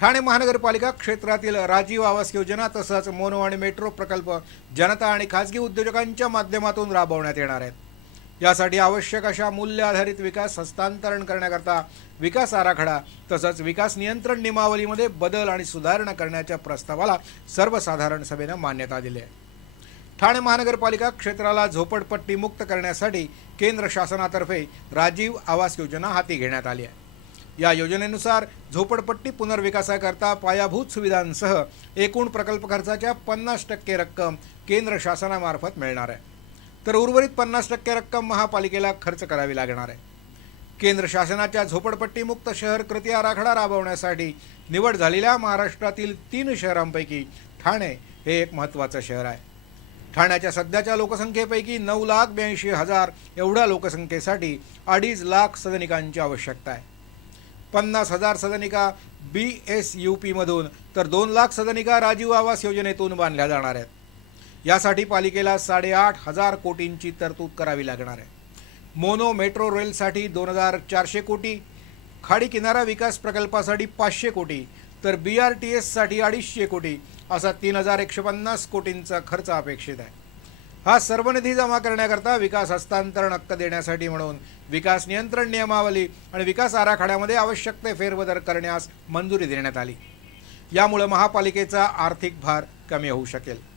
ठाणे महानगरपालिका क्षेत्रातील राजीव आवास योजना तसंच मोनो आणि मेट्रो प्रकल्प जनता आणि खाजगी उद्योजकांच्या माध्यमातून राबवण्यात येणार आहेत. यासाठी आवश्यक अशा मूल्य आधारित विकास हस्तांतरण करण्याकरता विकास आराखडा तसंच विकास नियंत्रण नियमावलीमध्ये बदल आणि सुधारणा करण्याच्या प्रस्तावाला सर्वसाधारण सभेनं मान्यता दिली आहे. ठाणे महानगरपालिका क्षेत्राला झोपडपट्टी मुक्त करण्यासाठी केंद्र शासनातर्फे राजीव आवास योजना हाती घेण्यात आली आहे. या योजनेनुसार झोपडपट्टी पुनर्विकासाकरता पायाभूत सुविधांसह एकूण प्रकल्प खर्चाच्या पन्नास टक्के रक्कम केंद्र शासनामार्फत मिळणार आहे. तर उर्वरित पन्नास टक्के रक्कम महापालिकेला खर्च करावी लागणार आहे. केंद्र शासनाच्या झोपडपट्टीमुक्त शहर कृती आराखडा राबवण्यासाठी निवड झालेल्या महाराष्ट्रातील तीन शहरांपैकी ठाणे हे एक महत्त्वाचं शहर आहे. ठाण्याच्या सध्याच्या लोकसंख्येपैकी नऊ लाख ब्याऐंशी हजार एवढ्या लोकसंख्येसाठी अडीच लाख सदनिकांची आवश्यकता आहे. पन्नास हजार सदनिका बी एस यू पीमधून तर दोन लाख सदनिका राजीव आवास योजनेतून बांधल्या जाणार आहेत. यासाठी पालिकेला साडेआठ हजार कोटींची तरतूद करावी लागणार आहे. मोनो मेट्रो रेलसाठी दोन हजार चारशे कोटी खाडी किनारा विकास प्रकल्पासाठी पाचशे कोटी तर बी आर टी एससाठी अडीचशे कोटी असा तीन हजार एकशे पन्नास कोटींचा खर्च अपेक्षित आहे. हा सर्व निधी जमा करण्याकरता विकास हस्तांतरण हक्क देण्यासाठी म्हणून विकास नियंत्रण नियमावली आणि विकास आराखड्यामध्ये आवश्यक ते फेरबदल करण्यास मंजुरी देण्यात आली. यामुळे महापालिकेचा आर्थिक भार कमी होऊ शकेल.